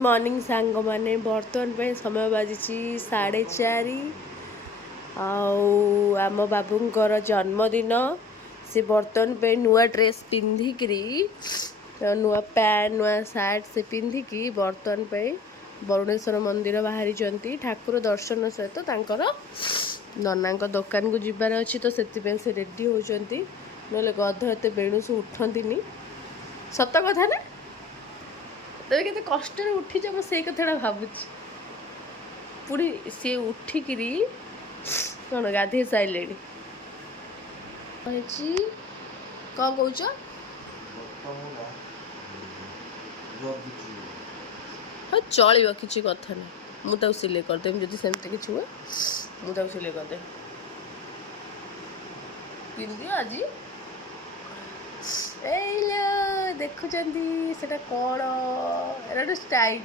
Morning सांग मैंने बर्तमान पे समय बाजी 4:30 आम बाबूंर जन्मदिन से बर्तमान पे नुआ ड्रेस पिंधिकी नुआ पैंट नुआ सार्ट से पिंधिकी बर्तमान पे वरुणेश्वर मंदिर बाहरी ठाकुर दर्शन सहित तांकर नना दुकान को जीवार अच्छी तो से रेडी होती ना गध एत बेणुसु उठती सत कथा ना तबे केते कष्ट उठीच मुझे कथा भावुची पुणी सी उठिकी कौन गाधे सारे कौन कौच हाँ चलो किसी कथा ना मुझे सिले करदेवी जब सेमती किसी हुए मुझे सिले करदेवी पिंधि आज देखुं से कौन एटा स्टाइल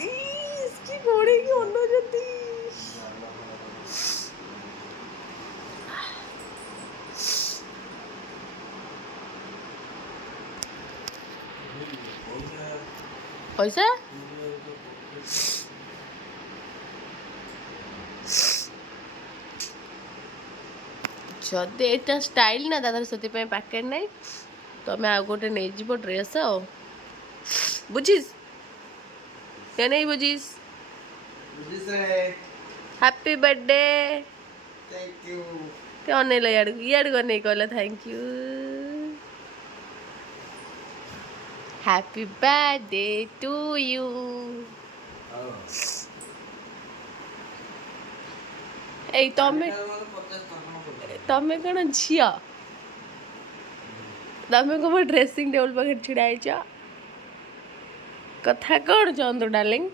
इसकी घोड़े की ओनो जल्दी पैसा जदि एटा स्टाइल ना दादा से पैकेट ना तुम आ गोटे नहीं जीव ड्रेस आ बुझीस क्या नहीं बुझीस हैप्पी बर्थडे थैंक यू क्या नहीं लो यार को नहीं कहला thank you happy birthday to you ए तमे तमे कौन झिया तमे कौन ड्रेसिंग टेबल पाखे छिड़ाई कथा कौन चंद्र डार्लिंग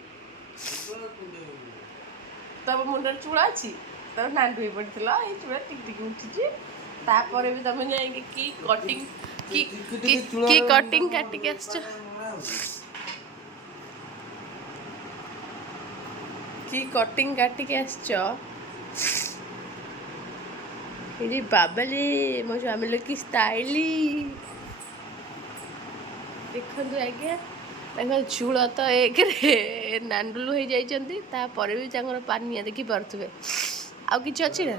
तब मुंडर चूड़ा अच्छी तब नांटू ही पड़ता ये चूड़ा टिक टिक उठी तापर भी तुम जाएंगे की कटिंग की कटिंग काटिक आस की कटिंग काटिक आस बाबाले मो स्वामी लोग की स्टाइली देखु आज्ञा चूड़ तो एक नांडुलु हो जापर भी पानिया देखी पारे आउ कि अच्छी ना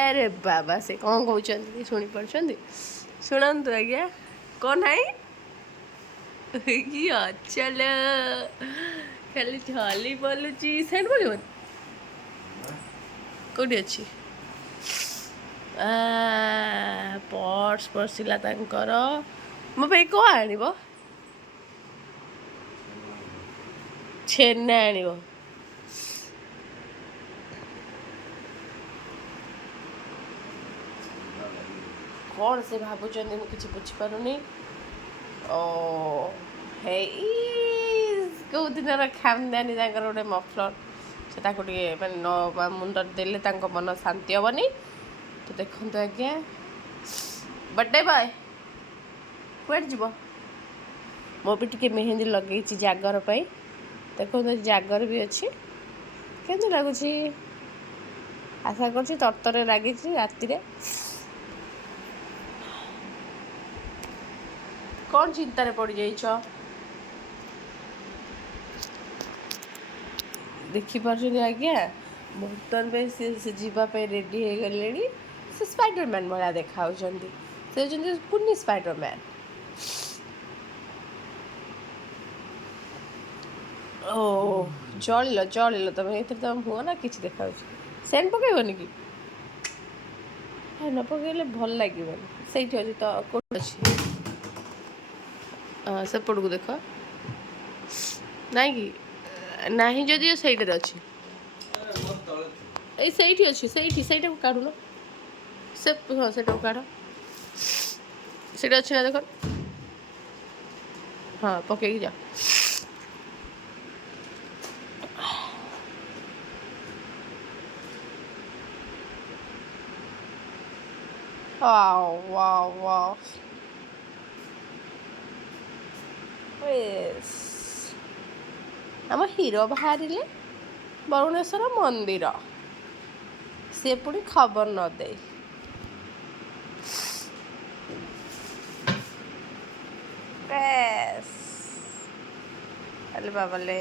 अरे बाबा से कौन कहते शुणी पार्टी शुणु आज्ञा कौन है कि अचल खाली झली बोलुची सेंट बोल कौटी अच्छी पर्स पशिला मो पे कौन आण छेना आण कौन से भावुं मुझे बुझीपारुनी कौ दिन खामदानी गोटे मफलर से मैं मुंड देले मन शांति हेनी तो देखो आज्ञा बर्थडे बॉय कौन जीव मो भी टी मेहंदी लगे जागर देखो जागर भी अच्छी केमती लगुच आशा कर तरतर लगी राति कौन चिंतार पड़ जा देखिपुर आज्ञा बर्तमान पे से जीवाई रेडी हो गले से स्पाइडरमैन भाया देखा से कुनी स्पाइडरमैन ओ चल तुम ये तुम हुआ ना कि देखा सेंट पकड़बनी कि न पकड़े भल लगे से अच्छी तो कौन अच्छी सेपट को देख ना कि ना जदि से अच्छी ये अच्छी से काढ़ुन से हाँ से काढ़ से अच्छी ना देख हाँ पकई जा Wow, wow, wow. Yes. आम हीरो बाहर वरुणेश्वर मंदिर सी पुणी खबर न दे ଆଲେ ବାବାଲେ